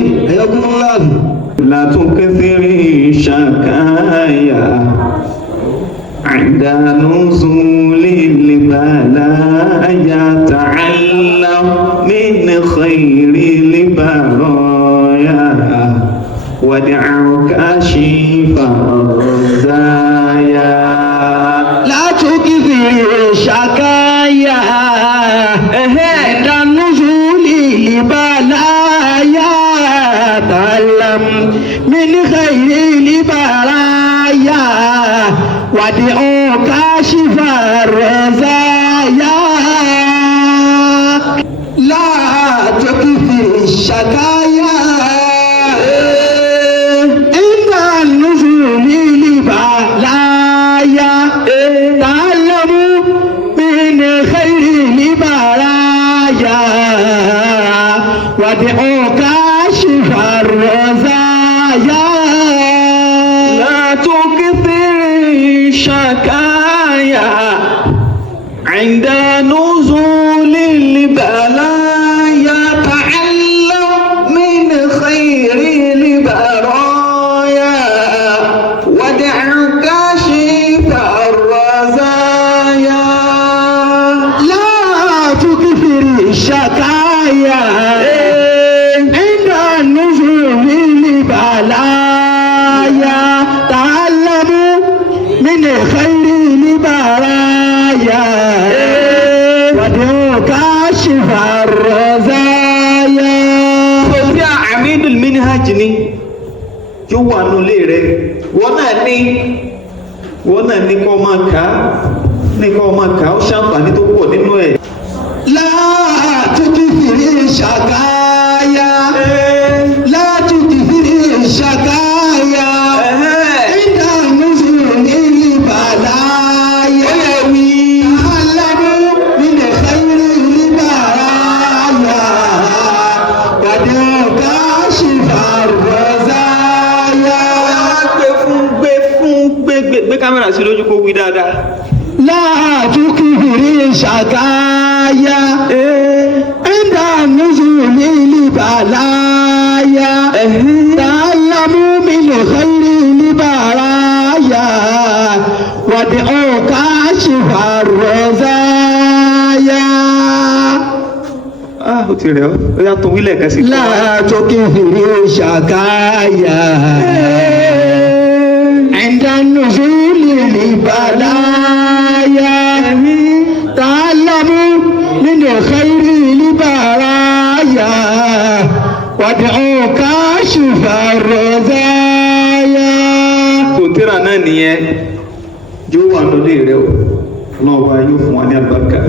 ni ẹ̀yọ́kún ńlá ni. látúnkẹ́sìrì ṣàkáyà عند نزول البلايا تعلم من خير البرايا ودع كاشف الرزايا لا تكثر الشكايا عند نزول البلايا تعلم من خير البرايا ودعوا كاشف الرزايا لا تكثر الشكايا عند النزول البلايا تعلموا من خير البرايا ودعوا كاشف الرزايا لا تكثر الشكايا عند نزول البلايا تعلم من خير البرايا ودع كاشف الرزايا لا تكثر الشكايا عند النزول البلايا تعلموا من خير البرايا ودعوا كاشف الرزايا. Sọ̀rọ̀ àmìdùn minhaj ni yóò wà nulẹ̀ rẹ̀ wọ́n náà ní kọ́ máa kà ó ṣàǹfààní tó pọ̀ nínú ẹ̀. لا تكثر الشكايا لا تكثر الشكايا عند النزول البلايا تعلموا من خير البرايا ودعوا كاشف الرزايا. gbé kámẹ́rà sí lójú kó wí dáadáa. لا تكثر الشكايا عند النزول البلايا تعلموا من خير البرايا ودعوا كاشف الرزايا. ó ti rẹ̀ ọ́ ó yà tó wílẹ̀ kan sí. لا تكثر الشكايا عند النزول البلايا تعلموا من خير البرايا ودعوا كاشف الرزايا. kò tíra náà nìyẹn yóò wà lórí rẹ̀ o náà wá yóò fún wa ní àbáríkà.